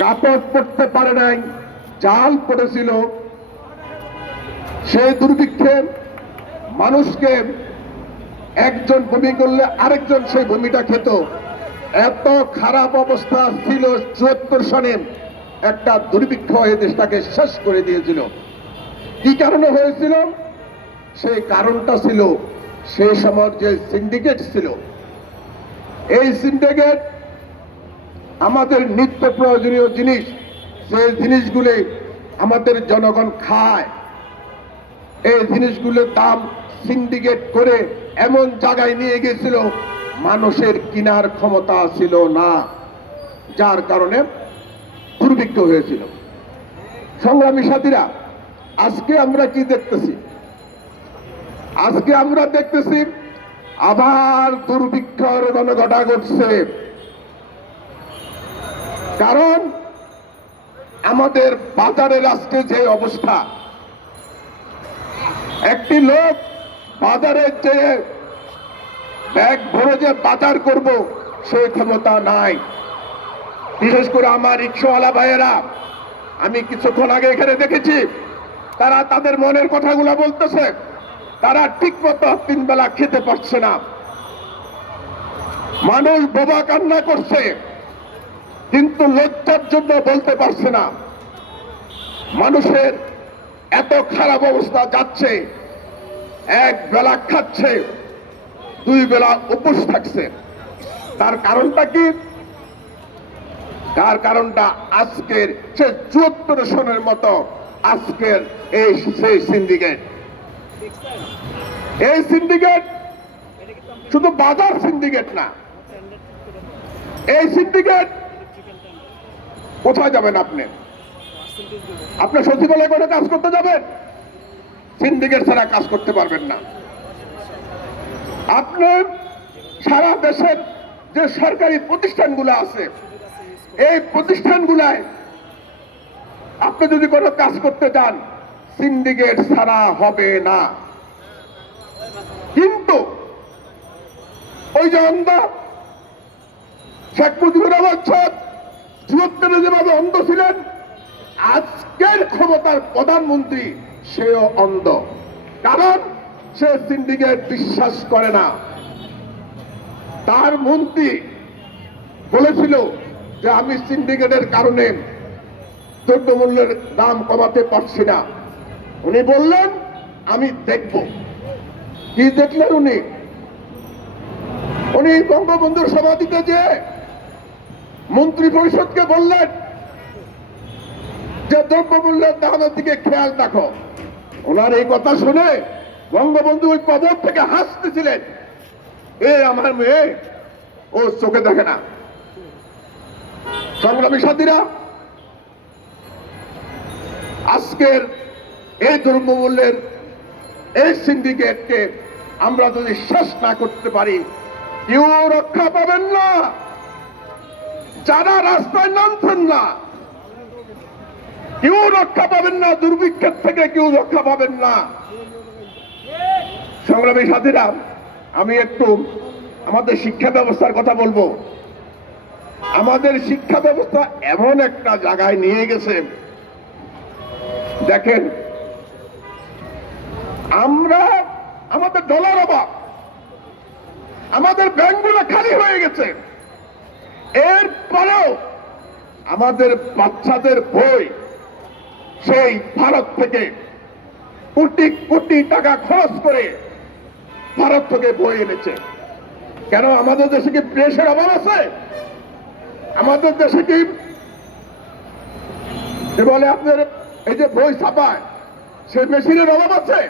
কাপড় পড়তে পারে নাই, জাল পড়েছিল। সেই দুর্ভিক্ষে মানুষকে একজন ভূমি করলে আরেকজন সেই ভূমিটা খেত। এত খারাপ অবস্থা ছিল চুয়াত্তর সনে একটা দুর্ভিক্ষ এই দেশটাকে শেষ করে দিয়েছিল। কি কারণে হয়েছিল? সেই কারণটা ছিল সেই সময় যে সিন্ডিকেট ছিল। এই সিন্ডিকেট আমাদের নিত্য প্রয়োজনীয় জিনিস যে জিনিসগুলি আমাদের জনগণ খায়। এই জিনিসগুলোর দাম সিন্ডিকেট করে এমন জায়গায় নিয়ে গেছিল, মানুষের কিনার ক্ষমতা ছিল না, যার কারণে দুর্ভিক্ষ হয়েছিল। সংগ্রামী সাথীরা, আজকে আমরা কি দেখতেছি? আজকে আমরা দেখতেছি, আবার দুর্ভিক্ষর ঘটনা ঘটছে। কারণ আমাদের বাজারের আজকে যে অবস্থা, একটি লোক বাজারে যে ব্যাগ ভরে যে বাজার করব সেই ক্ষমতা নাই। বিশেষ করে আমার রিক্সাওয়ালা ভাইয়েরা, আমি কিছুক্ষণ আগে এখানে দেখেছি, তারা তাদের মনের কথাগুলো বলতেছে, তারা ঠিক মতো তিন বেলা খেতে পারছে না। মানুষ বোবা কান্না করছে। কিন্তু লজ্জার জন্য বলতে পারছে না। মানুষের এত খারাপ অবস্থা যাচ্ছে, এক বেলা খাচ্ছে, দুই বেলা উপোস থাকছে। তার কারণটা কি? তার কারণটা আজকের সে চুয়াত্তর সনের মতো আজকের এই সেই সিন্ডিকেট। এই সিন্ডিকেট শুধু বাজার সিন্ডিকেট না, এই সিন্ডিকেট কোথায় যাবেন আপনি? আপনি সচিবালয় করে কাজ করতে যাবেন? সিন্ডিকেট ছাড়া কাজ করতে পারবেন না। আপনি সারা দেশের যে সরকারি প্রতিষ্ঠানগুলো আছে, এই প্রতিষ্ঠানগুলায় আপনি যদি কোনো কাজ করতে চান সিন্ডিকেট ছাড়া হবে না। কিন্তু ওই যে অন্ধ শেখ মুজিবুর রহমান চুয়াত্তরে যেভাবে অন্ধ ছিলেন, আজকের ক্ষমতার প্রধানমন্ত্রী সেও অন্ধ। কারণ সে সিন্ডিকেট বিশ্বাস করে না। তার মন্ত্রী বলেছিল যে আমি সিন্ডিকেটের কারণে দ্রব্যমূল্যের দাম কমাতে পারছি না। উনি বললেন, আমি দেখব। কি দেখলেন উনি? উনি বঙ্গবন্ধুর সমাধিতে যে মন্ত্রী পরিষদকে বললেন যে দ্রব্যমূল্যের দামের দিকে খেয়াল রাখো। ওনার এই কথা শুনে বঙ্গবন্ধু ওই কবর থেকে হাসতেছিলেন। এ আমার মেয়ে, ও চোখে দেখে না। সংগ্রামী সাথীরা, আজকের এই দ্রব্যমূল্যের এই সিন্ডিকেটকে আমরা যদি শেষ না করতে পারি, কেউ রক্ষা পাবেন না। যারা রাস্তায় নামছেন না, কেউ রক্ষা পাবেন না, দুর্ভিক্ষের থেকে কেউ রক্ষা পাবেন না। সংগ্রামী সাথীরা, আমি একটু আমাদের শিক্ষা ব্যবস্থার কথা বলব। আমাদের শিক্ষা ব্যবস্থা এমন একটা জায়গায় নিয়ে গেছে। দেখেন, আমরা, আমাদের ডলার অভাব, আমাদের ব্যাংকগুলো খালি হয়ে গেছে। এরপরেও আমাদের বাচ্চাদের বই সেই ভারত থেকে কোটি কোটি টাকা খরচ করে ভারত থেকে বই এনেছে। কেন আমাদের দেশে কি প্রেসের অভাব আছে? আমাদের দেশে কি বলে আপনার এই যে বই ছাপায়, সেই মেশিনের অভাব আছে?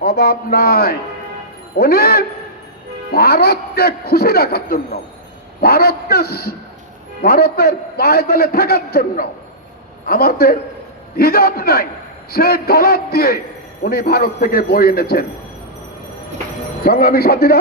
অভাব নাই। উনি ভারতকে খুশি রাখার জন্য ভারতকে ভারতের পায়ে থাকার জন্য আমাদের হিজাব নাই সেই ডলার দিয়ে উনি ভারত থেকে বই এনেছেন। সংগ্রামী সাথীরা